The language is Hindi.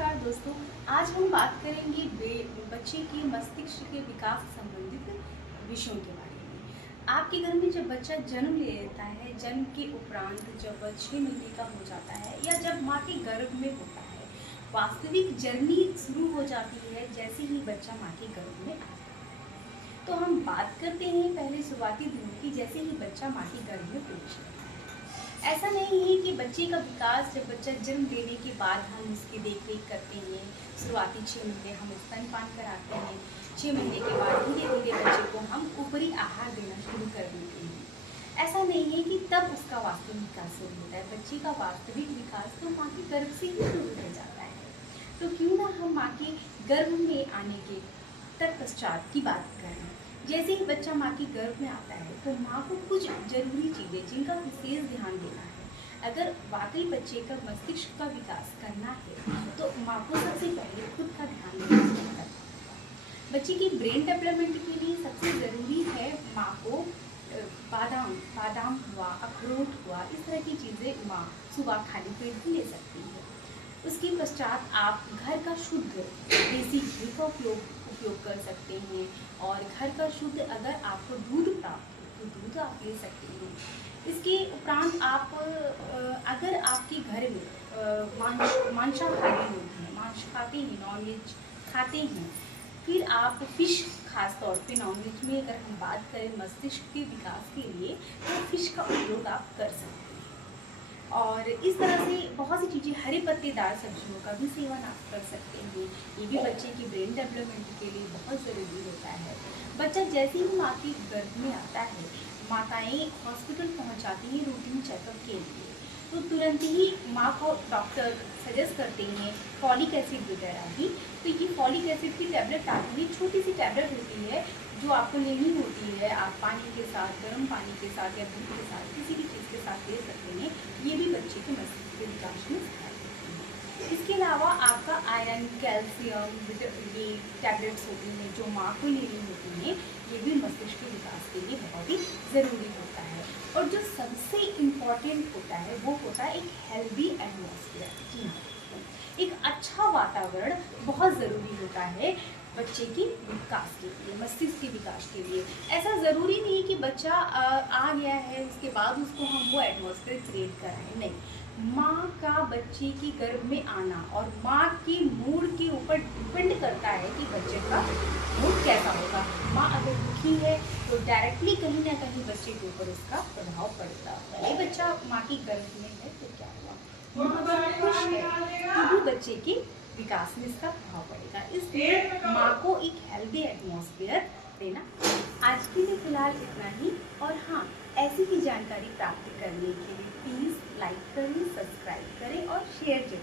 नमस्कार दोस्तों। आज हम बात करेंगे बच्चे के मस्तिष्क के विकास से संबंधित विषयों के बारे में। आपके घर में जब बच्चा जन्म ले लेता है, जन्म के उपरांत जब 6 महीने का हो जाता है या जब माँ के गर्भ में होता है, वास्तविक जर्नी शुरू हो जाती है जैसे ही बच्चा माँ के गर्भ में आता है। तो हम बात करते हैं पहले शुरुआती दिनों की, जैसे ही बच्चा माँ के गर्भ में प्रवेश करता है। ऐसा नहीं है कि बच्चे का विकास जब बच्चा जन्म लेने के बाद हम उसकी देखरेख करते हैं। शुरुआती 6 महीने हम स्तनपान कराते हैं। 6 महीने के बाद धीरे धीरे बच्चे को हम ऊपरी आहार देना शुरू कर देते हैं। ऐसा नहीं है कि तब उसका वास्तविक विकास शुरू होता है। बच्चे का वास्तविक विकास तो माँ के गर्भ से ही शुरू हो जाता है। तो क्यों ना हम माँ के गर्भ में आने के तत्पश्चात की बात करें। जैसे ही बच्चा माँ के गर्भ में आता है तो माँ को कुछ जरूरी चीज़ें जिनका विशेष ध्यान देना है। अगर वाकई बच्चे का मस्तिष्क का विकास करना है तो माँ को सबसे पहले खुद का ध्यान देना चाहिए। बच्चे की ब्रेन डेवलपमेंट के लिए सबसे ज़रूरी है माँ को बादाम हुआ, अखरोट हुआ, इस तरह की चीज़ें माँ सुबह खाली पेट भी ले सकती है। उसके पश्चात आप घर का शुद्ध देसी घी का उपयोग कर सकते हैं और घर का शुद्ध अगर आपको दूध प्राप्त हो तो दूध आप ले सकते हैं। इसके उपरांत आप अगर आपके घर में मांसाहारी लोग हैं, मांस खाते हैं, नॉनवेज खाते हैं, फिर आप फिश, खास तौर पे नॉनवेज में अगर हम बात करें मस्तिष्क के विकास के लिए तो फिश का उपयोग आप कर सकते हैं। और इस तरह से बहुत सी चीज़ें, हरे पत्तेदार सब्जियों का भी सेवन आप कर सकते हैं। ये भी बच्चे की ब्रेन डेवलपमेंट के लिए बहुत ज़रूरी होता है। बच्चा जैसे ही माँ के गर्भ में आता है, माताएं हॉस्पिटल पहुँच जाती हैं रूटीन चेकअप के लिए, तो तुरंत ही माँ को डॉक्टर सजेस्ट करते हैं फॉलिक एसिड वगैरह की। तो ये फॉलिक एसिड की टैबलेट आती है, छोटी सी टैबलेट होती है जो आपको लेनी होती है। आप पानी के साथ, गर्म पानी के साथ या दूध के साथ, किसी भी चीज़ के साथ ले सकते हैं। ये भी बच्चे के मस्तिष्क के विकास में सहायक होती है। इसके अलावा आपका आयरन, कैल्शियम, ये टैबलेट्स होती हैं जो माँ को लेनी होती हैं, ये भी मस्तिष्क के विकास के लिए बहुत ही ज़रूरी होता है। और जो सबसे इम्पॉर्टेंट होता है वो होता है एक हेल्दी एटमॉस्फेयर। जी हाँ, एक अच्छा वातावरण बहुत ज़रूरी होता है बच्चे के विकास के लिए, मस्तिष्क के विकास के लिए। ऐसा ज़रूरी नहीं कि बच्चा आ गया है उसके बाद उसको हम वो एटमॉस्फेयर क्रिएट कराएं, नहीं। माँ का बच्चे के गर्भ में आना और माँ के मूड के ऊपर डिपेंड करता है कि बच्चे का मूड कैसा होगा। माँ अगर दुखी है तो डायरेक्टली कहीं ना कहीं बच्चे के ऊपर उसका प्रभाव पड़ता है। ये बच्चा माँ के गर्भ में है तो क्या हुआ, माँ अगर खुश है तो भी बच्चे के विकास में इसका प्रभाव पड़ेगा। इसलिए माँ को एक हेल्दी एटमॉस्फेयर देना। आज के लिए फिलहाल इतना ही। और हाँ, ऐसी ही जानकारी प्राप्त करने के लिए प्लीज़ लाइक करें, सब्सक्राइब करें और शेयर जरूर